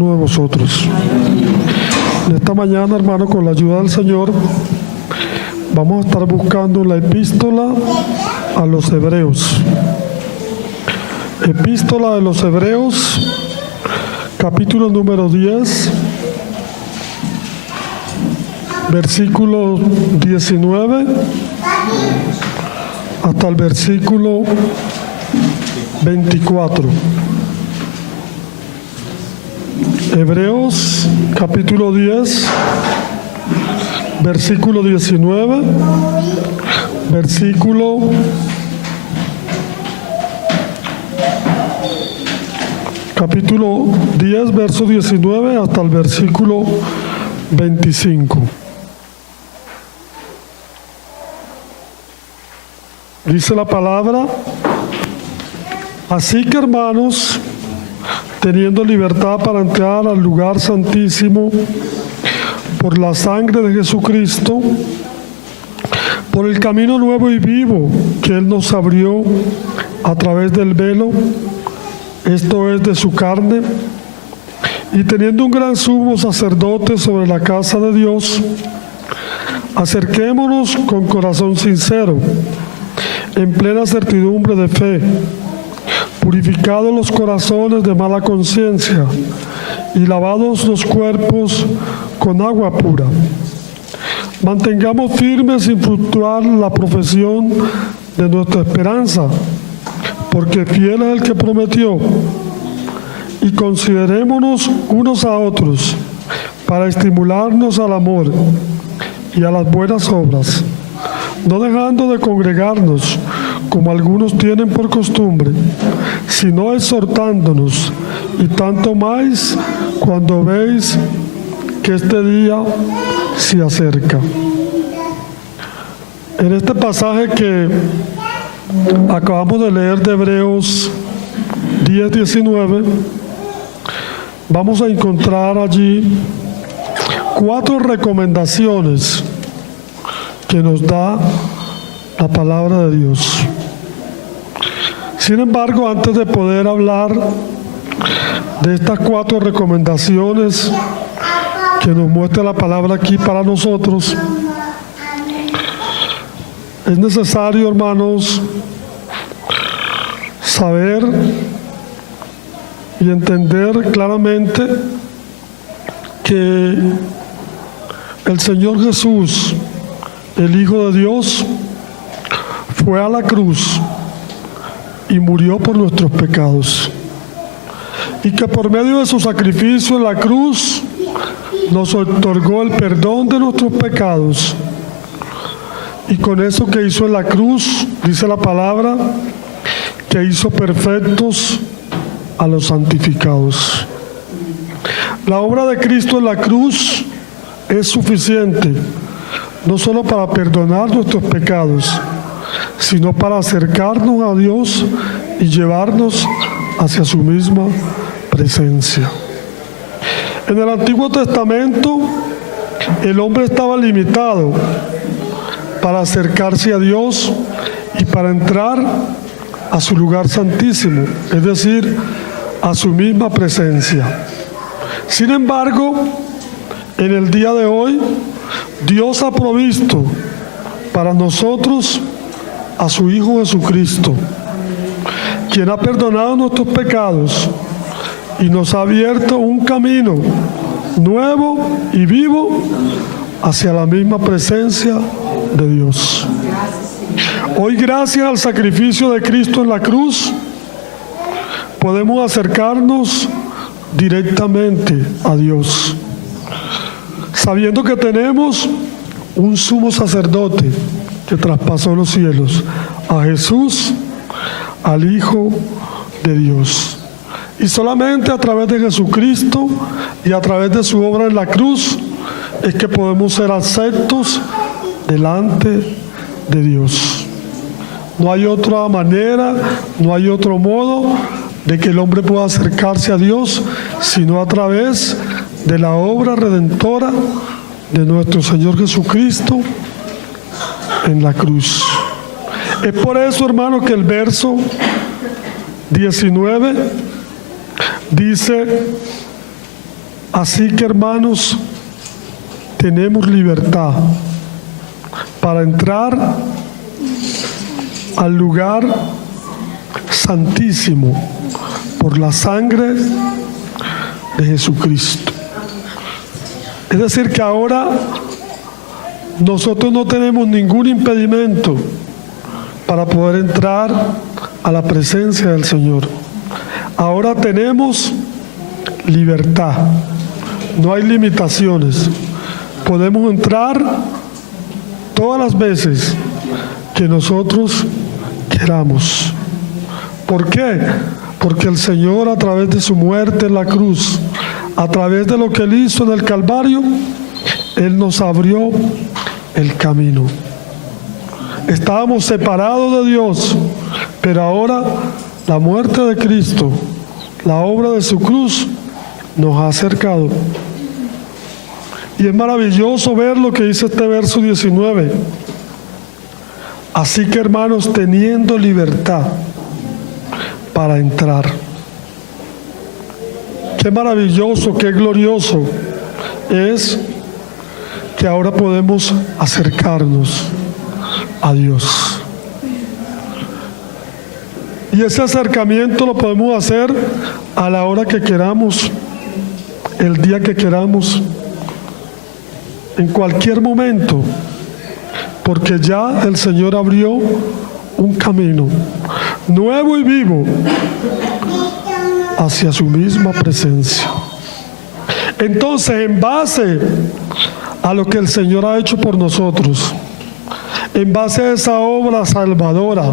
De vosotros. En esta mañana, hermano, con la ayuda del Señor, vamos a estar buscando la epístola a los Hebreos. Epístola de los Hebreos, capítulo número 10, versículo 19 hasta el versículo 24. Hebreos capítulo 10, versículo 19, capítulo 10, verso 19 hasta el versículo 25. Dice la palabra: así que, hermanos, teniendo libertad para entrar al lugar santísimo por la sangre de Jesucristo, por el camino nuevo y vivo que Él nos abrió a través del velo, esto es, de su carne, y teniendo un gran sumo sacerdote sobre la casa de Dios, acerquémonos con corazón sincero, en plena certidumbre de fe, purificados los corazones de mala conciencia y lavados los cuerpos con agua pura. Mantengamos firme sin fluctuar la profesión de nuestra esperanza, porque fiel es el que prometió. Y considerémonos unos a otros para estimularnos al amor y a las buenas obras, no dejando de congregarnos como algunos tienen por costumbre, sino exhortándonos, y tanto más cuando veis que este día se acerca. En este pasaje que acabamos de leer de Hebreos 10:19, vamos a encontrar allí 4 recomendaciones que nos da la palabra de Dios. Sin embargo, antes de poder hablar de estas 4 recomendaciones que nos muestra la palabra aquí para nosotros, es necesario, hermanos, saber y entender claramente que el Señor Jesús, el Hijo de Dios, fue a la cruz y murió por nuestros pecados, y que por medio de su sacrificio en la cruz nos otorgó el perdón de nuestros pecados, y con eso que hizo en la cruz, dice la palabra, que hizo perfectos a los santificados. La obra de Cristo en la cruz es suficiente, no solo para perdonar nuestros pecados, sino para acercarnos a Dios y llevarnos hacia su misma presencia. En el Antiguo Testamento, el hombre estaba limitado para acercarse a Dios y para entrar a su lugar santísimo, es decir, a su misma presencia. Sin embargo, en el día de hoy, Dios ha provisto para nosotros a su Hijo Jesucristo, quien ha perdonado nuestros pecados y nos ha abierto un camino nuevo y vivo hacia la misma presencia de Dios. Hoy, gracias al sacrificio de Cristo en la cruz, podemos acercarnos directamente a Dios, sabiendo que tenemos un sumo sacerdote que traspasó los cielos, a Jesús, al Hijo de Dios. Y solamente a través de Jesucristo y a través de su obra en la cruz es que podemos ser aceptos delante de Dios. No hay otra manera, no hay otro modo de que el hombre pueda acercarse a Dios, sino a través de la obra redentora de nuestro Señor Jesucristo en la cruz. Es por eso, hermano, que el verso 19 dice: Así que, hermanos, tenemos libertad para entrar al lugar santísimo por la sangre de Jesucristo. Es decir, que ahora nosotros no tenemos ningún impedimento para poder entrar a la presencia del Señor. Ahora tenemos libertad, no hay limitaciones. Podemos entrar todas las veces que nosotros queramos. ¿Por qué? Porque el Señor, a través de su muerte en la cruz, a través de lo que Él hizo en el Calvario, Él nos abrió el camino. Estábamos separados de Dios, pero ahora la muerte de Cristo, la obra de su cruz, nos ha acercado. Y es maravilloso ver lo que dice este verso 19. Así que, hermanos, teniendo libertad para entrar. Qué maravilloso, qué glorioso es que ahora podemos acercarnos a Dios. Y ese acercamiento lo podemos hacer a la hora que queramos, el día que queramos, en cualquier momento, porque ya el Señor abrió un camino nuevo y vivo hacia su misma presencia. Entonces, en base a lo que el Señor ha hecho por nosotros, en base a esa obra salvadora,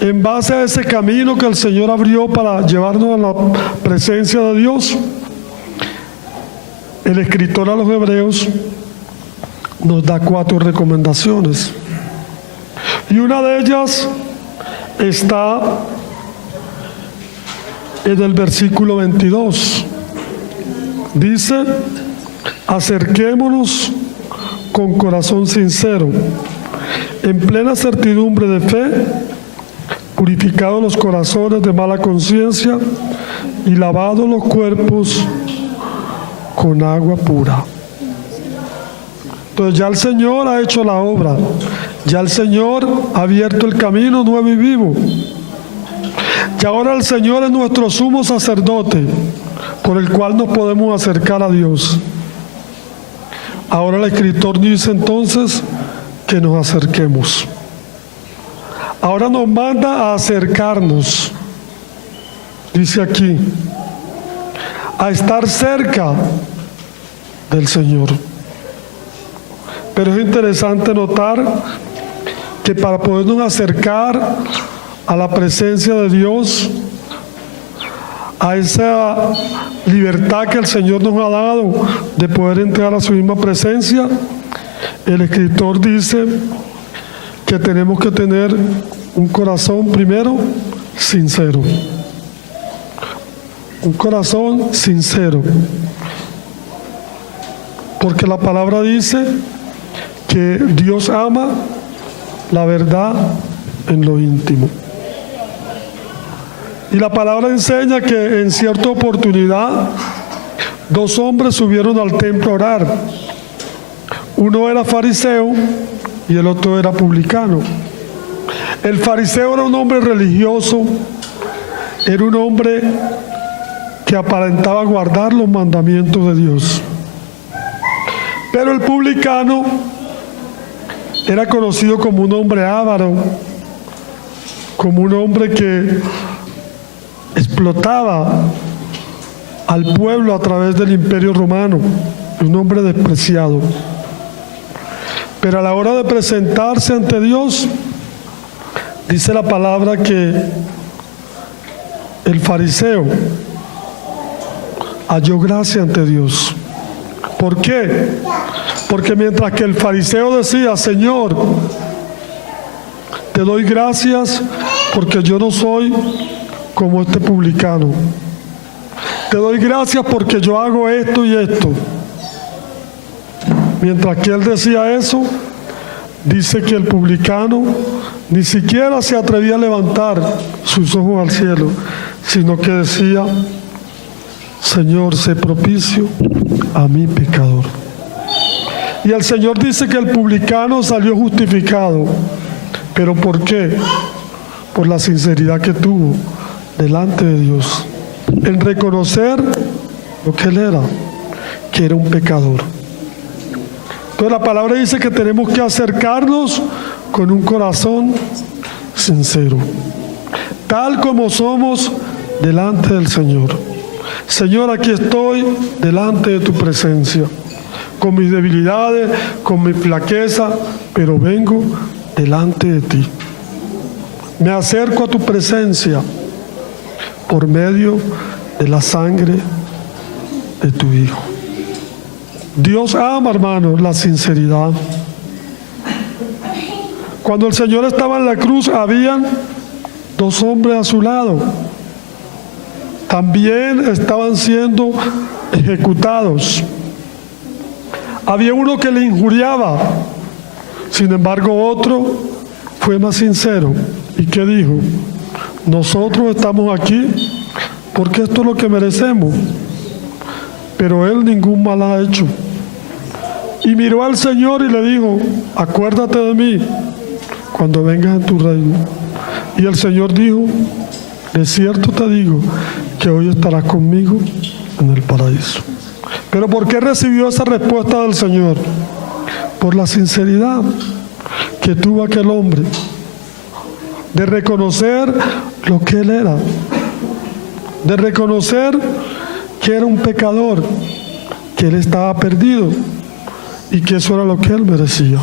en base a ese camino que el Señor abrió para llevarnos a la presencia de Dios, el escritor a los Hebreos nos da 4 recomendaciones. Y una de ellas está en el versículo 22. Dice: acerquémonos con corazón sincero, en plena certidumbre de fe, purificados los corazones de mala conciencia y lavados los cuerpos con agua pura. Entonces ya el Señor ha hecho la obra, ya el Señor ha abierto el camino nuevo y vivo. Y ahora el Señor es nuestro sumo sacerdote, por el cual nos podemos acercar a Dios. Ahora el escritor dice entonces que nos acerquemos. Ahora nos manda a acercarnos, dice aquí, a estar cerca del Señor. Pero es interesante notar que para podernos acercar a la presencia de Dios, a esa libertad que el Señor nos ha dado de poder entrar a su misma presencia, el escritor dice que tenemos que tener un corazón primero sincero. Un corazón sincero. Porque la palabra dice que Dios ama la verdad en lo íntimo. Y la palabra enseña que en cierta oportunidad 2 hombres subieron al templo a orar. Uno era fariseo y el otro era publicano. El fariseo era un hombre religioso, era un hombre que aparentaba guardar los mandamientos de Dios. Pero el publicano era conocido como un hombre avaro, como un hombre que explotaba al pueblo a través del Imperio Romano, un hombre despreciado. Pero a la hora de presentarse ante Dios, dice la palabra que el fariseo halló gracia ante Dios. ¿Por qué? Porque mientras que el fariseo decía: Señor, te doy gracias porque yo no soy como este publicano. Te doy gracias porque yo hago esto y esto. Mientras que él decía eso, dice que el publicano ni siquiera se atrevía a levantar sus ojos al cielo, sino que decía: Señor, sé propicio a mi pecador. Y el Señor dice que el publicano salió justificado. ¿Pero por qué? Por la sinceridad que tuvo delante de Dios, en reconocer lo que él era, que era un pecador. Entonces la palabra dice que tenemos que acercarnos con un corazón sincero, tal como somos delante del Señor. Señor, aquí estoy delante de tu presencia, con mis debilidades, con mi flaqueza, pero vengo delante de ti. Me acerco a tu presencia por medio de la sangre de tu Hijo. Dios ama, hermanos, la sinceridad. Cuando el Señor estaba en la cruz, habían 2 hombres a su lado. También estaban siendo ejecutados. Había uno que le injuriaba. Sin embargo, otro fue más sincero. ¿Y qué dijo? Nosotros estamos aquí porque esto es lo que merecemos. Pero él ningún mal ha hecho. Y miró al Señor y le dijo: acuérdate de mí cuando vengas en tu reino. Y el Señor dijo: de cierto te digo que hoy estarás conmigo en el paraíso. ¿Pero por qué recibió esa respuesta del Señor? Por la sinceridad que tuvo aquel hombre de reconocer lo que él era, de reconocer que era un pecador, que él estaba perdido y que eso era lo que él merecía.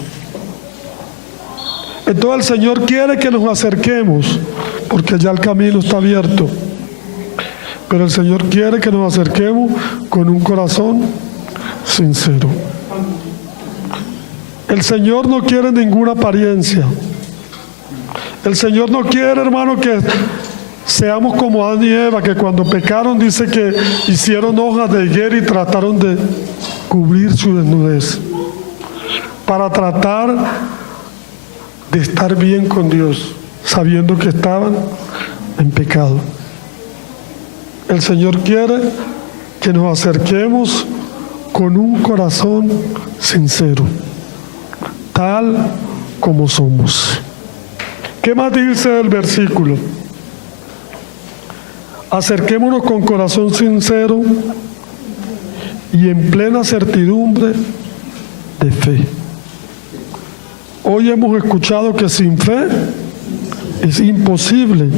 Entonces el Señor quiere que nos acerquemos, porque ya el camino está abierto. Pero el Señor quiere que nos acerquemos con un corazón sincero. El Señor no quiere ninguna apariencia. El Señor no quiere, hermano, que seamos como Adán y Eva, que cuando pecaron dice que hicieron hojas de higuera y trataron de cubrir su desnudez para tratar de estar bien con Dios, sabiendo que estaban en pecado. El Señor quiere que nos acerquemos con un corazón sincero, tal como somos. ¿Qué más dice el versículo? Acerquémonos con corazón sincero y en plena certidumbre de fe. Hoy hemos escuchado que sin fe es imposible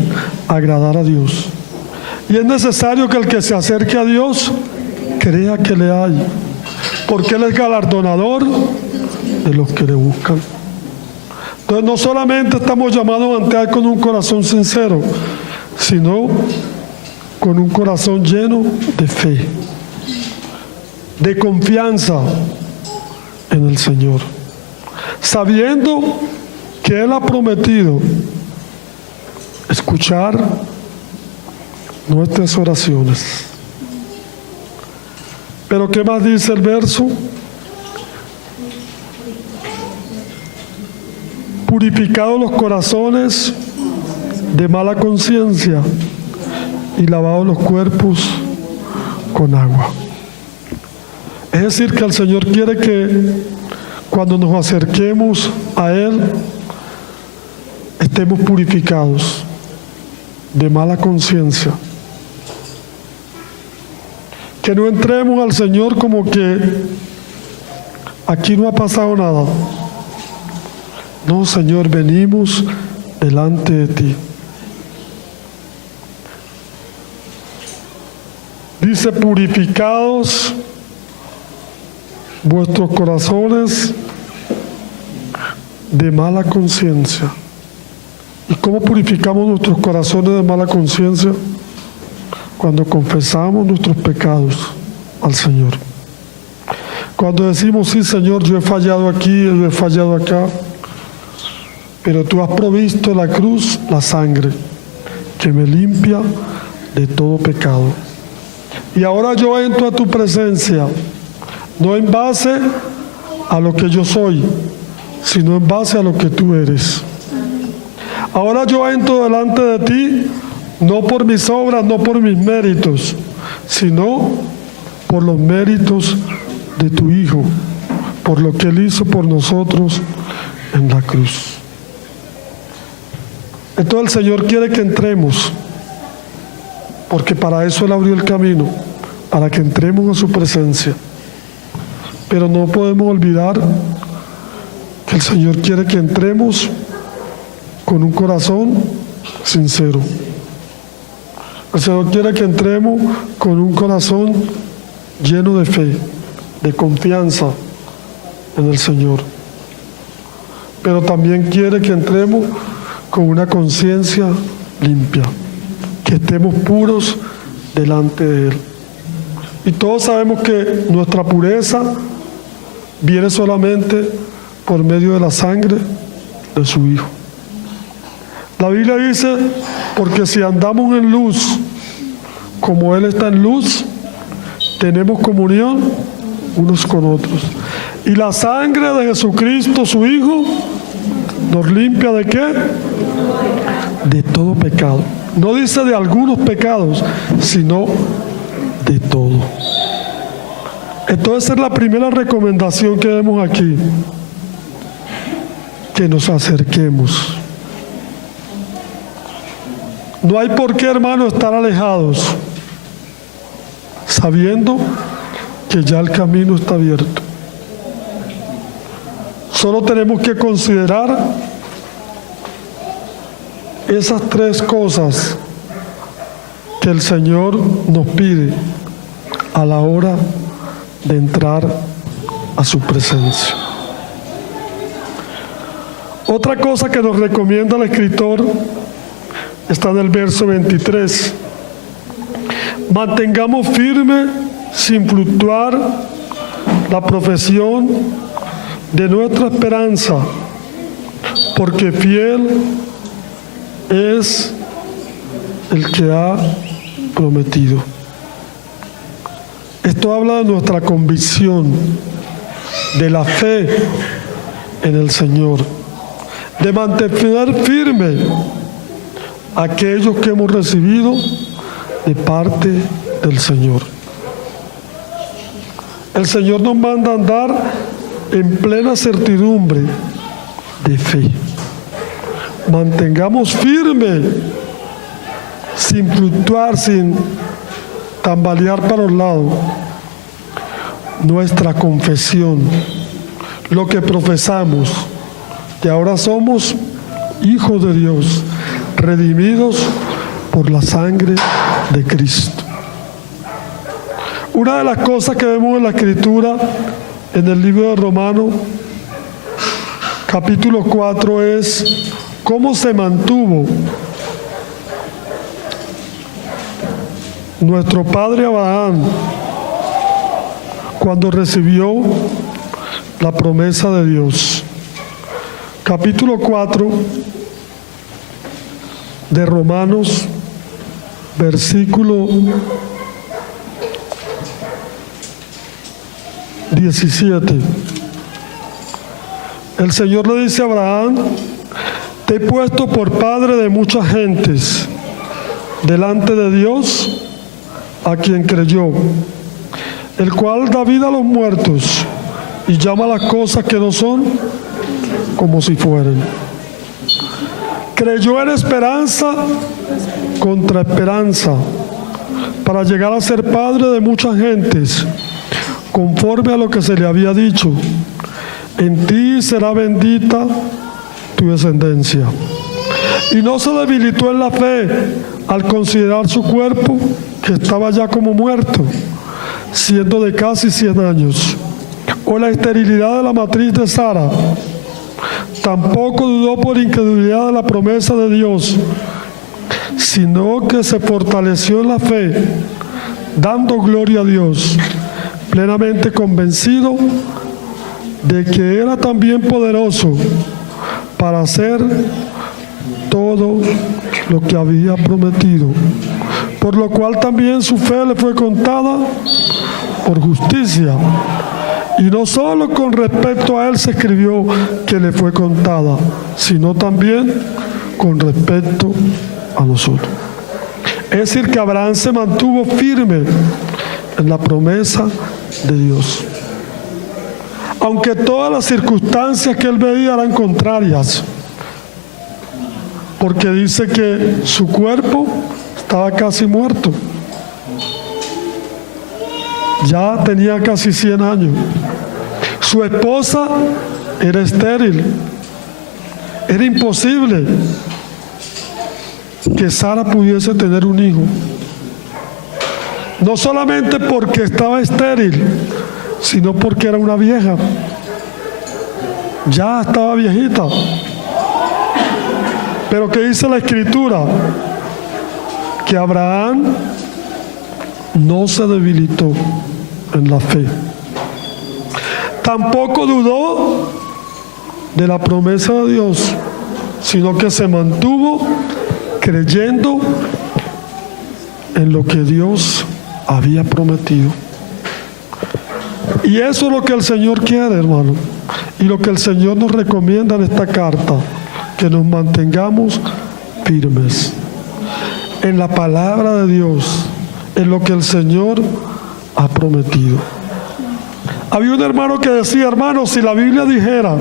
agradar a Dios. Y es necesario que el que se acerque a Dios crea que le hay, porque Él es galardonador de los que le buscan. Entonces no solamente estamos llamados a entrar con un corazón sincero, sino con un corazón lleno de fe, de confianza en el Señor, sabiendo que Él ha prometido escuchar nuestras oraciones. Pero ¿qué más dice el verso? Purificados los corazones de mala conciencia y lavados los cuerpos con agua. Es decir, que el Señor quiere que cuando nos acerquemos a Él estemos purificados de mala conciencia. Que no entremos al Señor como que aquí no ha pasado nada. No, Señor, venimos delante de ti. Dice: purificados vuestros corazones de mala conciencia. ¿Y cómo purificamos nuestros corazones de mala conciencia? Cuando confesamos nuestros pecados al Señor. Cuando decimos: sí, Señor, yo he fallado aquí, yo he fallado acá, pero tú has provisto en la cruz la sangre que me limpia de todo pecado. Y ahora yo entro a tu presencia, no en base a lo que yo soy, sino en base a lo que tú eres. Ahora yo entro delante de ti, no por mis obras, no por mis méritos, sino por los méritos de tu Hijo, por lo que Él hizo por nosotros en la cruz. Entonces el Señor quiere que entremos, porque para eso Él abrió el camino, para que entremos a su presencia. Pero no podemos olvidar que el Señor quiere que entremos con un corazón sincero. El Señor quiere que entremos con un corazón lleno de fe, de confianza en el Señor. Pero también quiere que entremos con una conciencia limpia, que estemos puros delante de Él. Y todos sabemos que nuestra pureza viene solamente por medio de la sangre de su Hijo. La Biblia dice, porque si andamos en luz, como Él está en luz, tenemos comunión unos con otros. Y la sangre de Jesucristo, su Hijo, nos limpia ¿de qué? De todo pecado. No dice de algunos pecados, sino de todo. Entonces esa es la primera recomendación que vemos aquí. Que nos acerquemos. No hay por qué, hermano, estar alejados, sabiendo que ya el camino está abierto. Solo tenemos que considerar esas tres cosas que el Señor nos pide a la hora de entrar a su presencia. Otra cosa que nos recomienda el escritor está en el verso 23. Mantengamos firme, sin fluctuar, la profesión de nuestra esperanza, porque fiel es el que ha prometido. Esto habla de nuestra convicción, de la fe en el Señor, de mantener firme aquellos que hemos recibido de parte del Señor. El Señor nos manda a andar en plena certidumbre de fe. Mantengamos firme, sin fluctuar, sin tambalear para los lados, nuestra confesión, lo que profesamos, que ahora somos hijos de Dios, redimidos por la sangre de Cristo. Una de las cosas que vemos en la Escritura, en el libro de Romanos, capítulo 4, es cómo se mantuvo nuestro padre Abraham cuando recibió la promesa de Dios. Capítulo 4 de Romanos, versículo 17. El Señor le dice a Abraham: te he puesto por padre de muchas gentes delante de Dios, a quien creyó, el cual da vida a los muertos y llama las cosas que no son como si fueran. Creyó en esperanza contra esperanza, para llegar a ser padre de muchas gentes, conforme a lo que se le había dicho: en ti será bendita tu descendencia. Y no se debilitó en la fe al considerar su cuerpo, que estaba ya como muerto, siendo de casi 100 años, o la esterilidad de la matriz de Sara. Tampoco dudó por incredulidad de la promesa de Dios, sino que se fortaleció en la fe, dando gloria a Dios, plenamente convencido de que era también poderoso para hacer todo lo que había prometido, por lo cual también su fe le fue contada por justicia. Y no solo con respecto a él se escribió que le fue contada, sino también con respecto a nosotros. Es decir, que Abraham se mantuvo firme en la promesa de Dios. Aunque todas las circunstancias que él veía eran contrarias, porque dice que su cuerpo estaba casi muerto. Ya tenía casi 100 años. Su esposa era estéril. Era imposible que Sara pudiese tener un hijo. No solamente porque estaba estéril, sino porque era una vieja. Ya estaba viejita. Pero ¿qué dice la Escritura? Que Abraham no se debilitó en la fe. Tampoco dudó de la promesa de Dios, sino que se mantuvo creyendo en lo que Dios había prometido. Y eso es lo que el Señor quiere, hermano, y lo que el Señor nos recomienda en esta carta, que nos mantengamos firmes en la palabra de Dios, en lo que el Señor ha prometido. Había un hermano que decía: hermano, si la Biblia dijera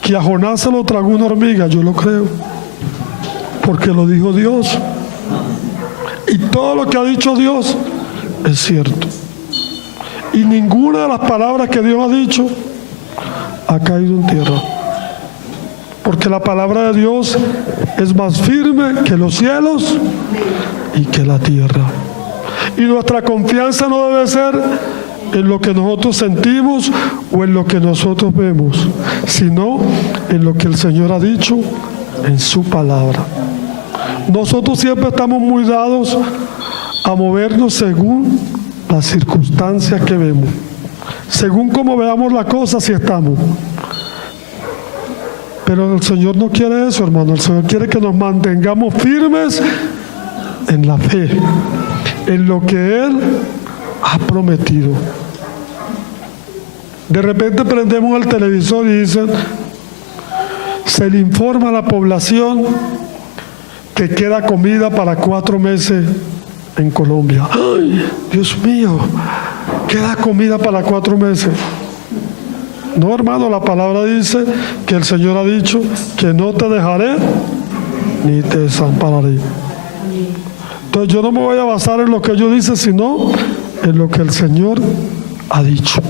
que a Jonás se lo tragó una hormiga, yo lo creo, porque lo dijo Dios, y todo lo que ha dicho Dios es cierto, y ninguna de las palabras que Dios ha dicho ha caído en tierra, porque la palabra de Dios es más firme que los cielos y que la tierra. Y nuestra confianza no debe ser en lo que nosotros sentimos o en lo que nosotros vemos, sino en lo que el Señor ha dicho en su palabra. Nosotros siempre estamos muy dados a movernos según las circunstancias que vemos, según cómo veamos la cosa, así estamos. Pero el Señor no quiere eso, hermano. El Señor quiere que nos mantengamos firmes en la fe, en lo que Él ha prometido. De repente prendemos el televisor y dicen: se le informa a la población que queda comida para 4 meses en Colombia. ¡Ay, Dios mío! Queda comida para 4 meses. No, hermano, la palabra dice que el Señor ha dicho que no te dejaré ni te desampararé. Entonces yo no me voy a basar en lo que ellos dicen, sino en lo que el Señor ha dicho.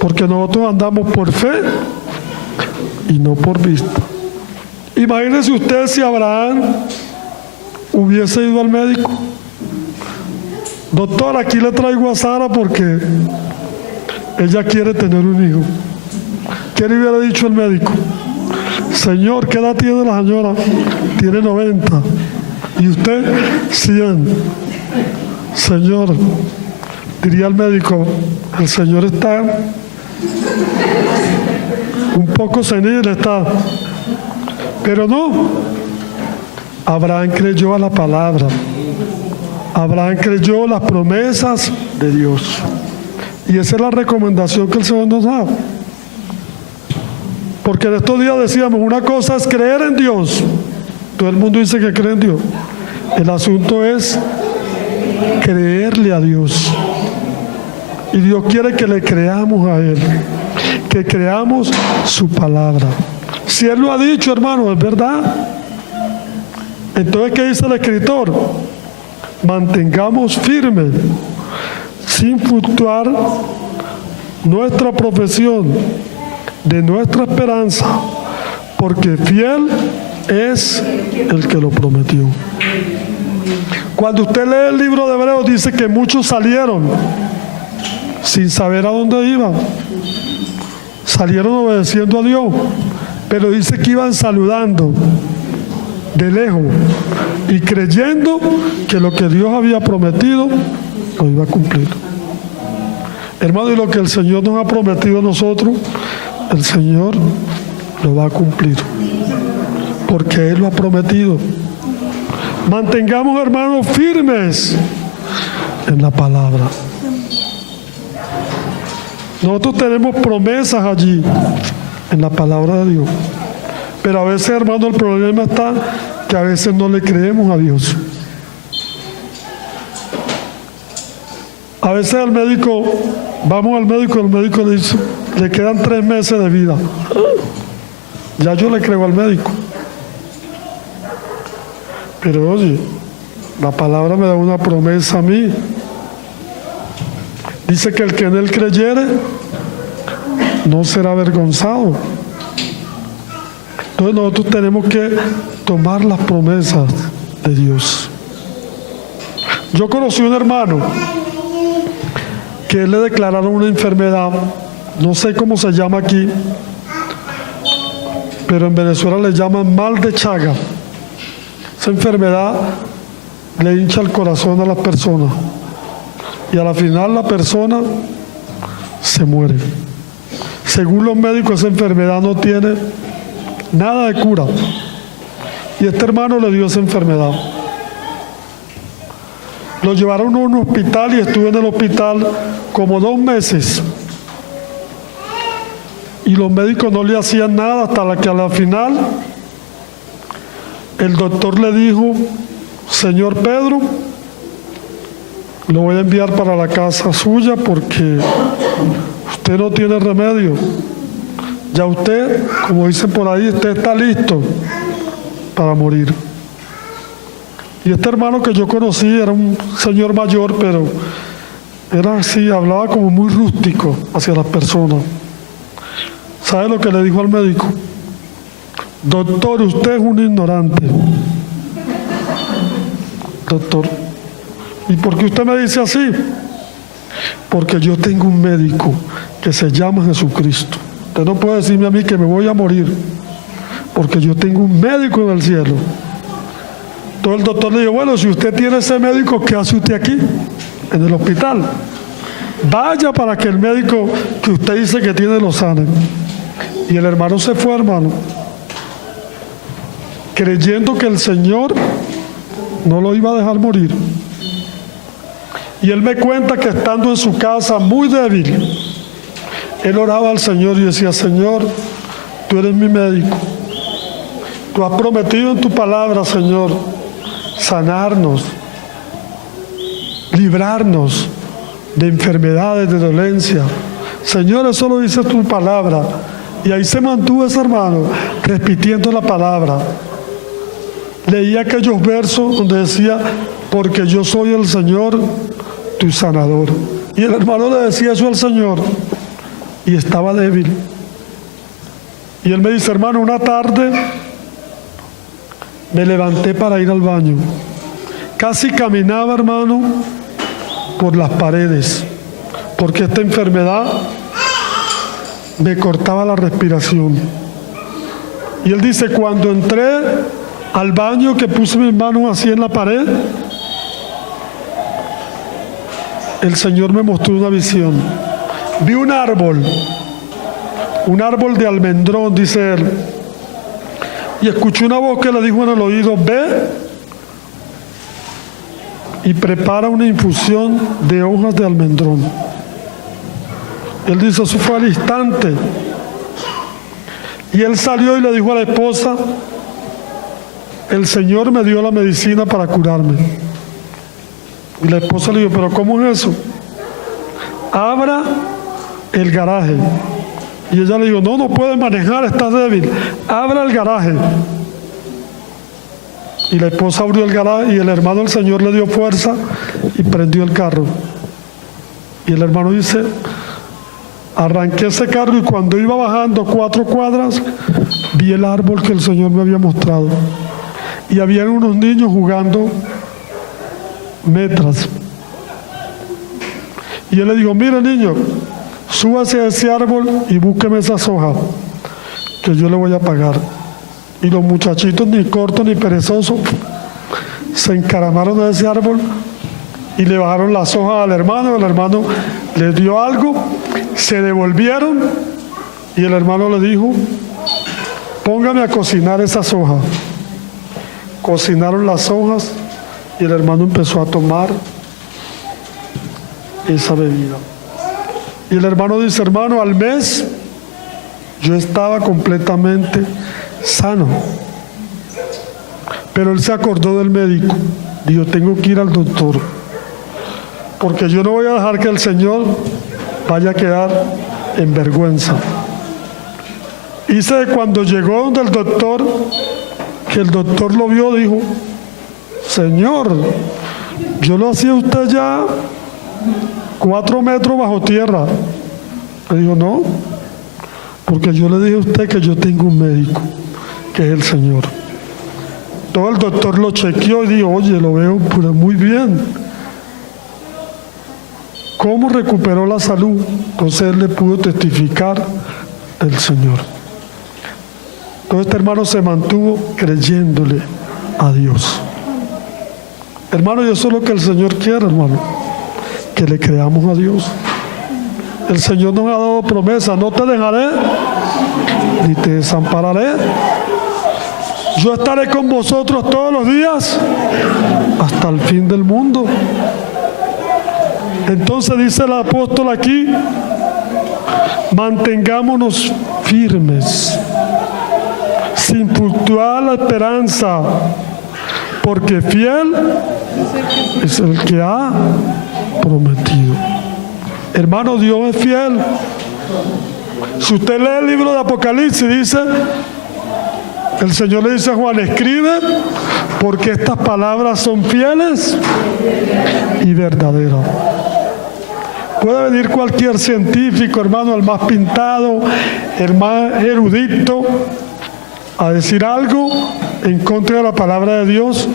Porque nosotros andamos por fe y no por vista. Imagínese usted si Abraham hubiese ido al médico: doctor, aquí le traigo a Sara porque ella quiere tener un hijo. ¿Qué le hubiera dicho el médico? Señor, ¿qué edad tiene la señora? Tiene 90. ¿Y usted? 100. Señor, diría el médico, el Señor está un poco senil, está. Pero no. Abraham creyó a la palabra. Abraham creyó las promesas de Dios. Y esa es la recomendación que el Señor nos da. Porque en estos días decíamos, una cosa es creer en Dios. Todo el mundo dice que cree en Dios. El asunto es creerle a Dios. Y Dios quiere que le creamos a Él, que creamos su palabra. Si Él lo ha dicho, hermano, es verdad. Entonces, ¿qué dice el escritor? Mantengamos firmes, sin fluctuar, nuestra profesión de nuestra esperanza, porque fiel es el que lo prometió. Cuando usted lee el libro de Hebreos, dice que muchos salieron sin saber a dónde iban. Salieron obedeciendo a Dios, pero dice que iban saludando de lejos y creyendo que lo que Dios había prometido lo iba a cumplir. Hermano, y lo que el Señor nos ha prometido a nosotros, el Señor lo va a cumplir, porque Él lo ha prometido. Mantengamos, hermanos, firmes en la palabra. Nosotros tenemos promesas allí en la palabra de Dios, pero a veces, hermano, el problema está que a veces no le creemos a Dios. A veces el médico, vamos al médico, el médico le dice, le quedan 3 meses de vida. Ya yo le creo al médico. Pero oye, la palabra me da una promesa a mí. Dice que el que en él creyere no será avergonzado. Entonces nosotros tenemos que tomar las promesas de Dios. Yo conocí un hermano que le declararon una enfermedad, no sé cómo se llama aquí, pero en Venezuela le llaman mal de Chaga. Esa enfermedad le hincha el corazón a las personas y a la final la persona se muere. Según los médicos, esa enfermedad no tiene nada de cura. Y este hermano le dio esa enfermedad. Lo llevaron a un hospital y estuve en el hospital como 2 meses. Y los médicos no le hacían nada hasta que a la final el doctor le dijo: señor Pedro, lo voy a enviar para la casa suya porque usted no tiene remedio. Ya usted, como dicen por ahí, usted está listo para morir. Y este hermano que yo conocí era un señor mayor, pero era así, hablaba como muy rústico hacia las personas. ¿Sabe lo que le dijo al médico? Doctor, usted es un ignorante. Doctor, ¿y por qué usted me dice así? Porque yo tengo un médico que se llama Jesucristo. Usted no puede decirme a mí que me voy a morir, porque yo tengo un médico en el cielo. Entonces el doctor le dijo: bueno, si usted tiene ese médico, ¿qué hace usted aquí, en el hospital? Vaya para que el médico que usted dice que tiene lo sane. Y el hermano se fue, hermano, creyendo que el Señor no lo iba a dejar morir. Y él me cuenta que estando en su casa muy débil, él oraba al Señor y decía: Señor, tú eres mi médico. Tú has prometido en tu palabra, Señor, sanarnos, librarnos de enfermedades, de dolencia. Señor, eso lo dice tu palabra. Y ahí se mantuvo ese hermano repitiendo la palabra. Leía aquellos versos donde decía: porque yo soy el Señor, tu sanador. Y el hermano le decía eso al Señor y estaba débil. Y él me dice: hermano, una tarde me levanté para ir al baño. Casi caminaba, hermano, por las paredes, porque esta enfermedad me cortaba la respiración. Y él dice: cuando entré al baño, que puse mis manos así en la pared, el Señor me mostró una visión. Vi un árbol de almendrón, dice él, y escuché una voz que le dijo en el oído: ve y prepara una infusión de hojas de almendrón. Él dice: eso fue al instante. Y él salió y le dijo a la esposa: el Señor me dio la medicina para curarme. Y la esposa le dijo: pero ¿cómo es eso? Abra el garaje. Y ella le dijo: no puedes manejar, estás débil. Abra el garaje. Y la esposa abrió el garaje y el hermano del Señor le dio fuerza y prendió el carro. Y el hermano dice: arranqué ese carro y cuando iba bajando 4 cuadras, vi el árbol que el Señor me había mostrado. Y habían unos niños jugando metras. Y él le dijo: mire, niño, súbase a ese árbol y búsqueme esas hojas que yo le voy a pagar. Y los muchachitos, ni cortos ni perezosos, se encaramaron a ese árbol y le bajaron las hojas al hermano. El hermano les dio algo, se devolvieron y el hermano le dijo: póngame a cocinar esas hojas. Cocinaron las hojas y el hermano empezó a tomar esa bebida. Y el hermano dice: hermano, al mes yo estaba completamente sano. Pero él se acordó del médico. Dijo: tengo que ir al doctor. porque yo no voy a dejar que el Señor vaya a quedar en vergüenza. Dice que cuando llegó donde el doctor, que el doctor lo vio, dijo: Señor, yo lo hacía usted ya 4 metros bajo tierra. Le dijo: no, porque yo le dije a usted que yo tengo un médico, que es el Señor. Todo el doctor lo chequeó y dijo: oye, lo veo muy bien. ¿Cómo recuperó la salud? Entonces él le pudo testificar el Señor. Entonces este hermano se mantuvo creyéndole a Dios. Hermano, y eso es lo que el Señor quiere, hermano, que le creamos a Dios. El Señor nos ha dado promesa: no te dejaré ni te desampararé. Yo estaré con vosotros todos los días hasta el fin del mundo. Entonces dice el apóstol aquí: mantengámonos firmes, sin fluctuar la esperanza, porque fiel es el que ha prometido. Hermano, Dios es fiel. Si usted lee el libro de Apocalipsis, dice, el Señor le dice a Juan: escribe, porque estas palabras son fieles y verdaderas. Puede venir cualquier científico, hermano, el más pintado, el más erudito, a decir algo en contra de la palabra de Dios,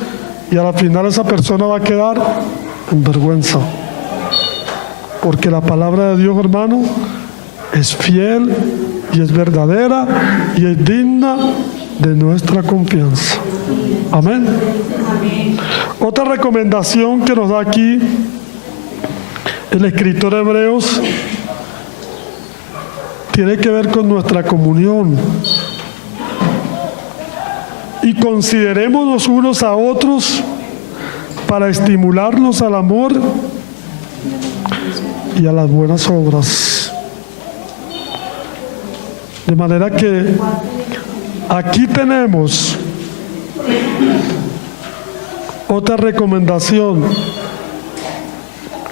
y a la final esa persona va a quedar en vergüenza. Porque la palabra de Dios, hermano, es fiel y es verdadera y es digna de nuestra confianza. Amén. Otra recomendación que nos da aquí el escritor de Hebreos tiene que ver con nuestra comunión. Y considerémonos unos a otros para estimularnos al amor y a las buenas obras. De manera que aquí tenemos otra recomendación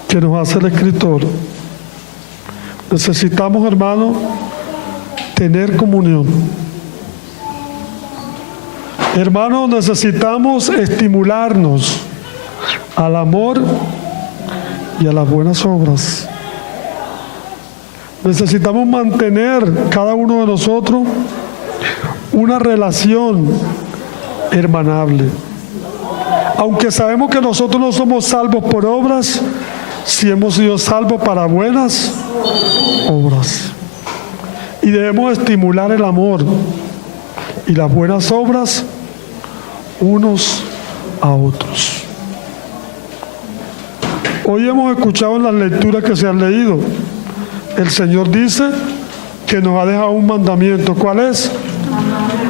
que nos hace el escritor. Necesitamos, hermano, tener comunión. Hermanos, necesitamos estimularnos al amor y a las buenas obras. Necesitamos mantener cada uno de nosotros una relación hermanable. Aunque sabemos que nosotros no somos salvos por obras, sí hemos sido salvos para buenas obras. Y debemos estimular el amor y las buenas obras unos a otros. Hoy hemos escuchado en las lecturas que se han leído, el Señor dice que nos ha dejado un mandamiento. ¿Cuál es?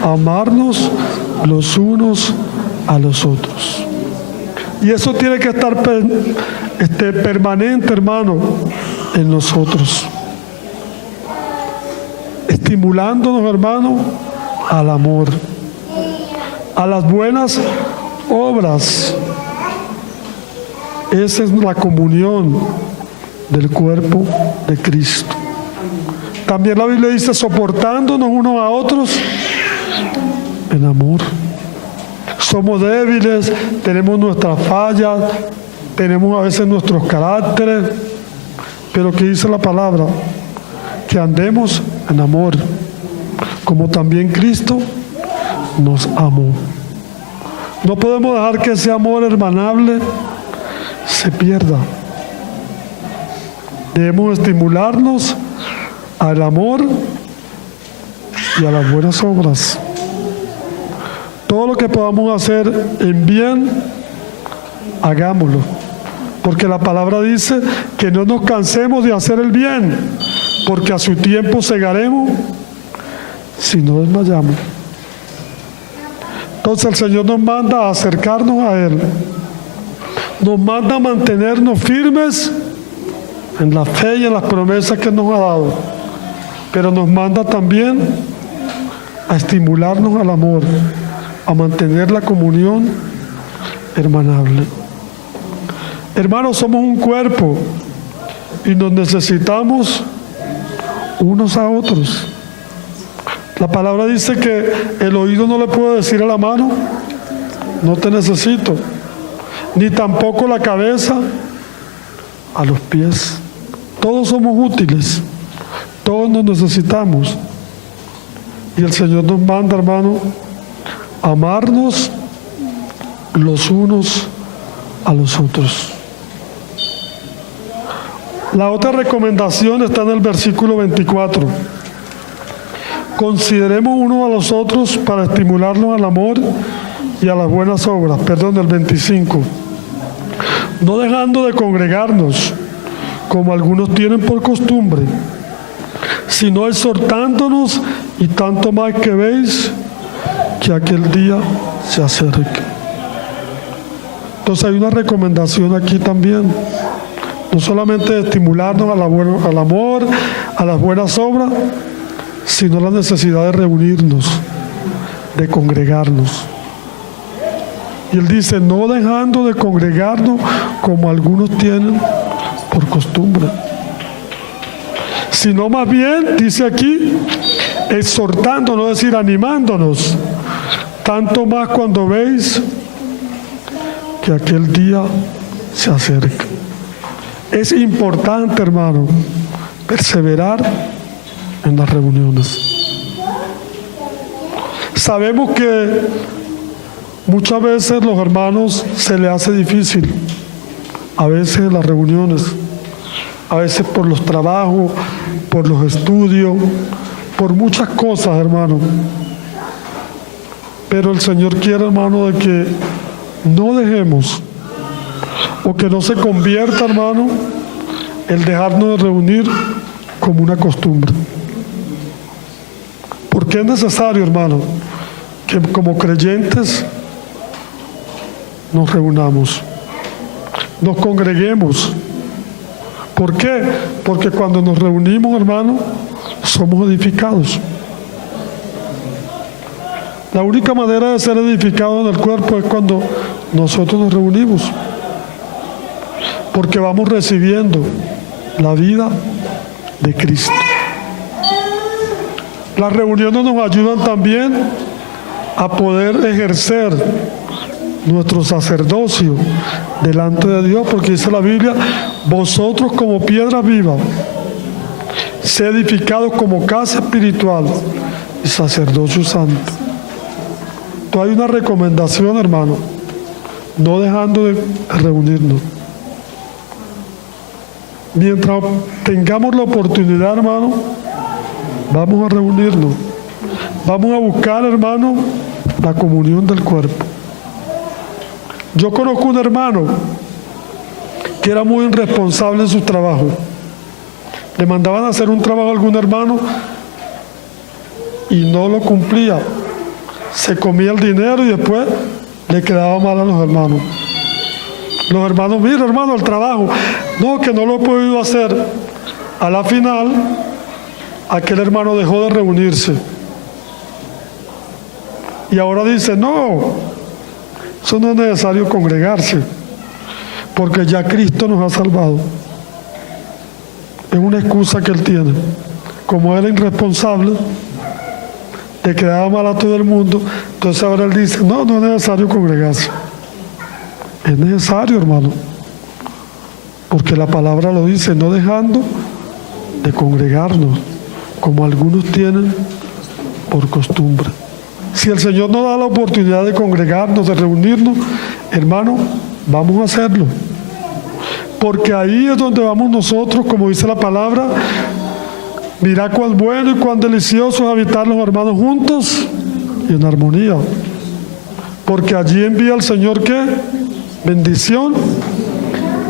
Amarnos los unos a los otros. Y eso tiene que estar permanente, hermano, en nosotros. Estimulándonos, hermano, al amor, a las buenas obras. Esa es la comunión del cuerpo de Cristo. También la Biblia dice: soportándonos unos a otros en amor. Somos débiles, tenemos nuestras fallas, tenemos a veces nuestros caracteres, pero ¿qué dice la palabra? Que andemos en amor, como también Cristo nos amó. No podemos dejar que ese amor hermanable se pierda. Debemos estimularnos al amor y a las buenas obras. Todo lo que podamos hacer en bien, hagámoslo. Porque la palabra dice que no nos cansemos de hacer el bien, porque a su tiempo segaremos si no desmayamos. Entonces el Señor nos manda a acercarnos a Él. Nos manda a mantenernos firmes en la fe y en las promesas que nos ha dado. Pero nos manda también a estimularnos al amor, a mantener la comunión hermanable. Hermanos, somos un cuerpo y nos necesitamos unos a otros. La palabra dice que el oído no le puede decir a la mano, no te necesito, ni tampoco la cabeza a los pies. Todos somos útiles, todos nos necesitamos. Y el Señor nos manda, hermano, amarnos los unos a los otros. La otra recomendación está en el versículo 24. Consideremos unos a los otros para estimularnos al amor y a las buenas obras. Perdón, el 25. No dejando de congregarnos, como algunos tienen por costumbre, sino exhortándonos, y tanto más que veis que aquel día se acerca. Entonces hay una recomendación aquí también, no solamente de estimularnos al amor, a las buenas obras, sino la necesidad de reunirnos, de congregarnos. Y él dice, no dejando de congregarnos como algunos tienen por costumbre, sino más bien, dice aquí, exhortándonos, es decir, animándonos, tanto más cuando veis que aquel día se acerca. Es importante, hermano, perseverar en las reuniones. Sabemos que muchas veces los hermanos se les hace difícil, a veces en las reuniones, a veces por los trabajos, por los estudios, por muchas cosas, hermano. Pero el Señor quiere, hermano, de que no dejemos, o que no se convierta, hermano, el dejarnos de reunir como una costumbre. Porque es necesario, hermano, que como creyentes nos reunamos, nos congreguemos. ¿Por qué? Porque cuando nos reunimos, hermano, somos edificados. La única manera de ser edificados en el cuerpo es cuando nosotros nos reunimos, porque vamos recibiendo la vida de Cristo. Las reuniones nos ayudan también a poder ejercer nuestro sacerdocio delante de Dios, porque dice la Biblia, vosotros como piedra viva, sed edificados como casa espiritual y sacerdocio santo. Entonces hay una recomendación, hermano, no dejando de reunirnos. Mientras tengamos la oportunidad, hermano, vamos a reunirnos. Vamos a buscar, hermano, la comunión del cuerpo. Yo conozco un hermano que era muy irresponsable en su trabajo. Le mandaban a hacer un trabajo a algún hermano y no lo cumplía. Se comía el dinero y después le quedaba mal a los hermanos. Los hermanos, mira, hermano, el trabajo. No, que no lo he podido hacer. A la final, aquel hermano dejó de reunirse. Y ahora dice, no, eso no es necesario congregarse, porque ya Cristo nos ha salvado. Es una excusa que él tiene. Como era irresponsable, le quedaba mal a todo el mundo, entonces ahora él dice, no, no es necesario congregarse. Es necesario, hermano, porque la palabra lo dice, no dejando de congregarnos, como algunos tienen por costumbre. Si el Señor nos da la oportunidad de congregarnos, de reunirnos, hermano, vamos a hacerlo. Porque ahí es donde vamos nosotros, como dice la palabra, mirá cuán bueno y cuán delicioso es habitar los hermanos juntos y en armonía. Porque allí envía el Señor, ¿qué? Bendición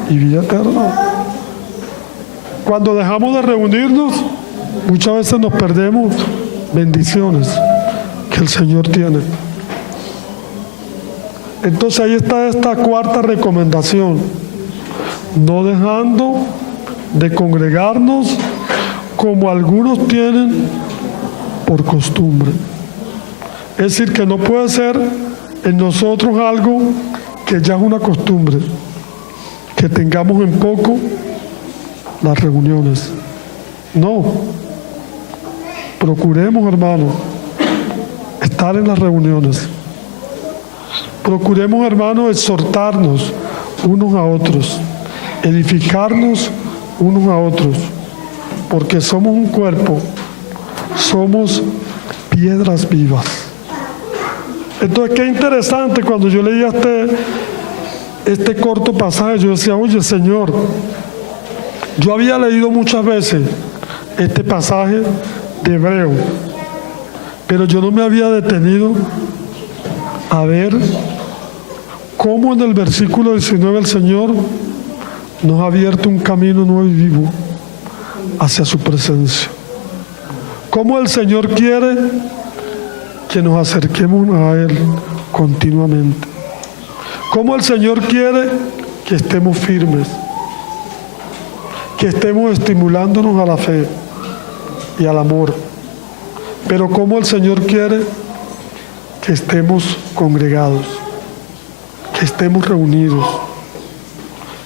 y vida eterna. Cuando dejamos de reunirnos, muchas veces nos perdemos bendiciones que el Señor tiene. Entonces ahí está esta cuarta recomendación: no dejando de congregarnos como algunos tienen por costumbre. Es decir, que no puede ser en nosotros algo que ya es una costumbre. que tengamos en poco las reuniones. No. Procuremos, hermano, estar en las reuniones. Procuremos, hermano, exhortarnos unos a otros, edificarnos unos a otros, porque somos un cuerpo, somos piedras vivas. Entonces, qué interesante, cuando yo leía este corto pasaje, yo decía, oye, Señor, yo había leído muchas veces este pasaje de Hebreo, pero yo no me había detenido a ver cómo en el versículo 19 el Señor nos ha abierto un camino nuevo y vivo hacia su presencia. Cómo el Señor quiere que nos acerquemos a Él continuamente. Cómo el Señor quiere que estemos firmes, que estemos estimulándonos a la fe y al amor. Pero cómo el Señor quiere que estemos congregados, que estemos reunidos,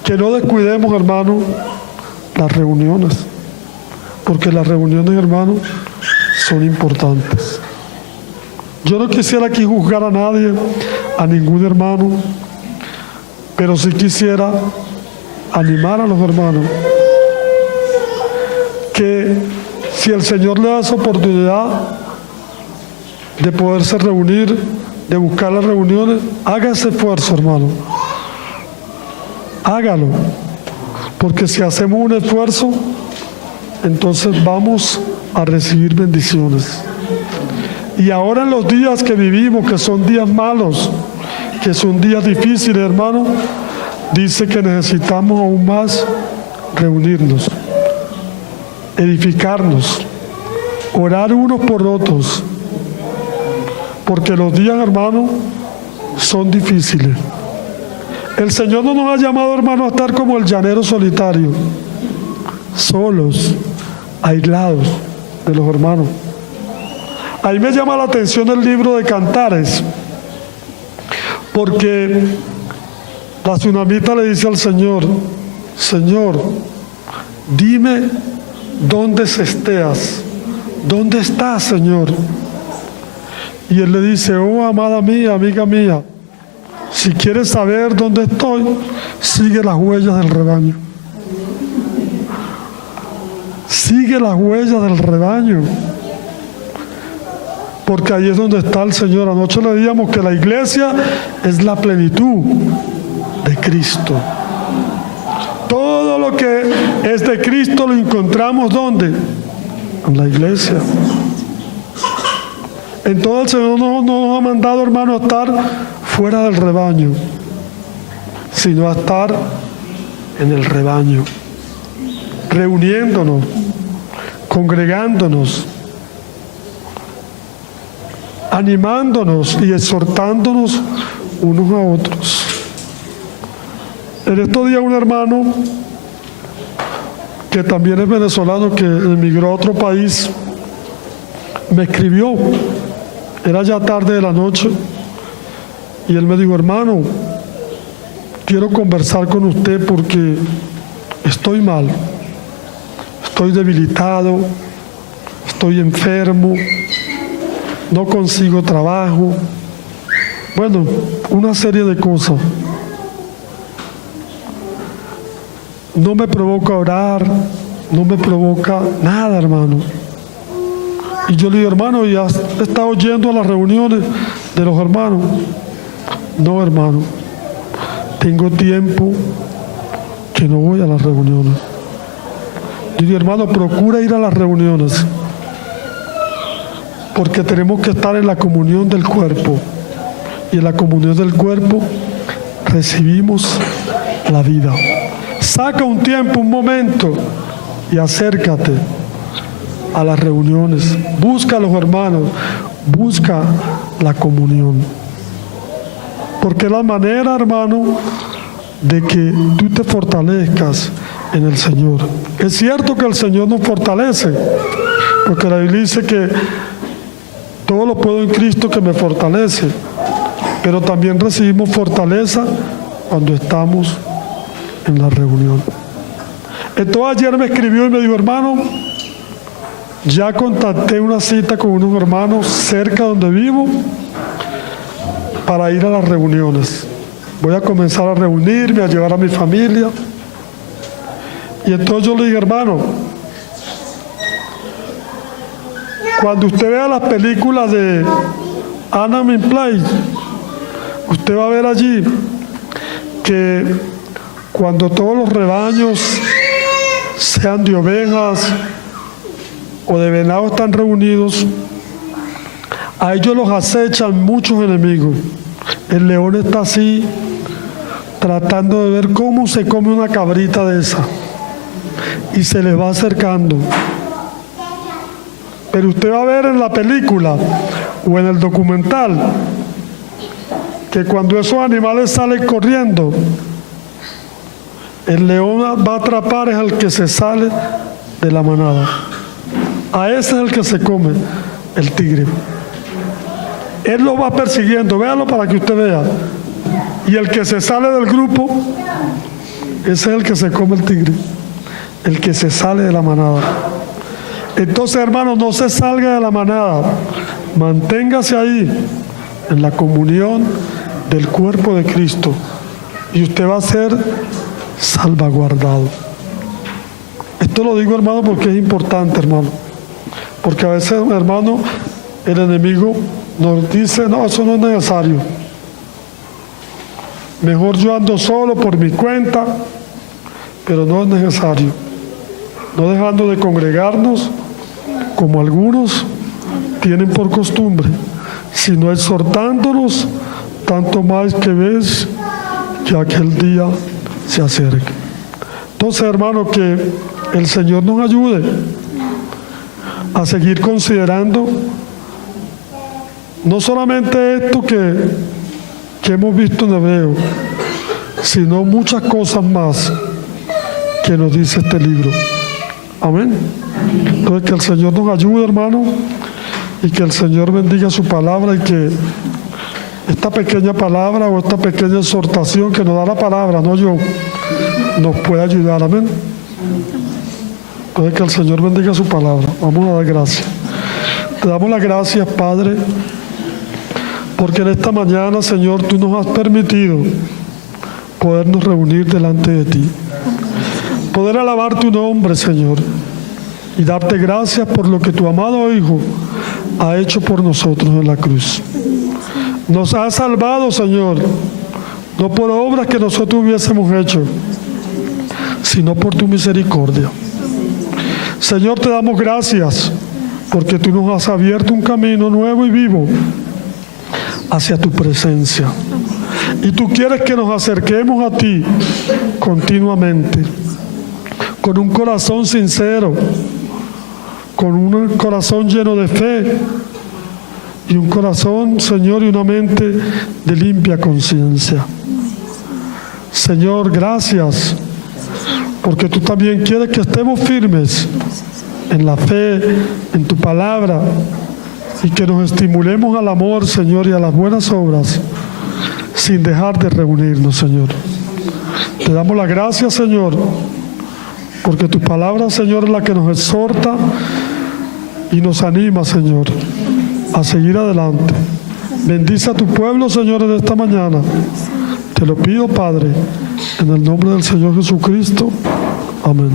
que no descuidemos, hermano, las reuniones, porque las reuniones, hermano, son importantes. Yo no quisiera aquí juzgar a nadie, a ningún hermano, pero sí quisiera animar a los hermanos que si el Señor le da esa oportunidad de poderse reunir, de buscar las reuniones, haga ese esfuerzo, hermano. Hágalo, porque si hacemos un esfuerzo, entonces vamos a recibir bendiciones. Y ahora en los días que vivimos, que son días malos, que son días difíciles, hermano, dice que necesitamos aún más reunirnos, edificarnos, orar unos por otros, porque los días, hermano, son difíciles. El Señor no nos ha llamado, hermano, a estar como el llanero solitario, solos, aislados de los hermanos. Ahí me llama la atención el libro de Cantares, porque la tsunamita le dice al Señor, Señor, dime dónde estés, dónde estás, Señor. Y él le dice, oh amada mía, amiga mía, si quieres saber dónde estoy, sigue las huellas del rebaño. Sigue las huellas del rebaño. Porque ahí es donde está el Señor. Anoche le decíamos que la iglesia es la plenitud de Cristo. Todo lo que es de Cristo lo encontramos ¿dónde? En la iglesia. Entonces el Señor no nos ha mandado, hermano, a estar fuera del rebaño, sino a estar en el rebaño, reuniéndonos, congregándonos, animándonos y exhortándonos unos a otros. En estos días un hermano que también es venezolano, que emigró a otro país, me escribió, era ya tarde de la noche, y él me dijo, hermano, quiero conversar con usted porque estoy mal, estoy debilitado, estoy enfermo, no consigo trabajo, bueno, una serie de cosas. No me provoca orar, no me provoca nada, hermano. Y yo le digo, hermano, ¿y has estado yendo a las reuniones de los hermanos? No, hermano, tengo tiempo que no voy a las reuniones. Yo digo, hermano, procura ir a las reuniones, porque tenemos que estar en la comunión del cuerpo, y en la comunión del cuerpo recibimos la vida. Saca un tiempo, un momento, y acércate a las reuniones. Busca a los hermanos, busca la comunión. Porque es la manera, hermano, de que tú te fortalezcas en el Señor. Es cierto que el Señor nos fortalece, porque la Biblia dice que todo lo puedo en Cristo que me fortalece, pero también recibimos fortaleza cuando estamos en la reunión. Entonces ayer me escribió y me dijo, hermano, ya contacté una cita con unos hermanos cerca donde vivo para ir a las reuniones. Voy a comenzar a reunirme, a llevar a mi familia. Y entonces yo le dije, hermano, cuando usted vea las películas de Anime Play, usted va a ver allí que cuando todos los rebaños, sean de ovejas o de venado, están reunidos, a ellos los acechan muchos enemigos. El león está así, tratando de ver cómo se come una cabrita de esa, y se les va acercando. Pero usted va a ver en la película o en el documental que cuando esos animales salen corriendo, el león va a atrapar es al que se sale de la manada. A ese es el que se come el tigre. Él lo va persiguiendo, véalo para que usted vea. Y el que se sale del grupo, ese es el que se come el tigre, el que se sale de la manada. Entonces, hermano, no se salga de la manada, manténgase ahí en la comunión del cuerpo de Cristo y usted va a ser salvaguardado. Esto lo digo, hermano, porque es importante, hermano, porque a veces, hermano, el enemigo nos dice, no, eso no es necesario, mejor yo ando solo por mi cuenta, pero no es necesario, no dejando de congregarnos como algunos tienen por costumbre, sino exhortándonos, tanto más que ves que aquel día se acerque. Entonces, hermano, que el Señor nos ayude a seguir considerando no solamente esto que hemos visto en Hebreo, sino muchas cosas más que nos dice este libro. Amén. Entonces, que el Señor nos ayude, hermano, y que el Señor bendiga su palabra, y que esta pequeña palabra o esta pequeña exhortación que nos da la palabra, no yo, nos puede ayudar. Amén. Entonces, que el Señor bendiga su palabra. Vamos a dar gracias. Te damos las gracias, Padre, porque en esta mañana, Señor, tú nos has permitido podernos reunir delante de ti, poder alabar tu nombre, Señor, y darte gracias por lo que tu amado Hijo ha hecho por nosotros en la cruz. Nos ha salvado, Señor, no por obras que nosotros hubiésemos hecho, sino por tu misericordia. Señor, te damos gracias porque tú nos has abierto un camino nuevo y vivo hacia tu presencia. Y tú quieres que nos acerquemos a ti continuamente, con un corazón sincero, con un corazón lleno de fe, y un corazón, Señor, y una mente de limpia conciencia. Señor, gracias, porque tú también quieres que estemos firmes en la fe, en tu palabra, y que nos estimulemos al amor, Señor, y a las buenas obras, sin dejar de reunirnos, Señor. Te damos las gracias, Señor, porque tu palabra, Señor, es la que nos exhorta y nos anima, Señor, a seguir adelante. Bendice a tu pueblo, Señor, en esta mañana. Te lo pido, Padre, en el nombre del Señor Jesucristo. Amén.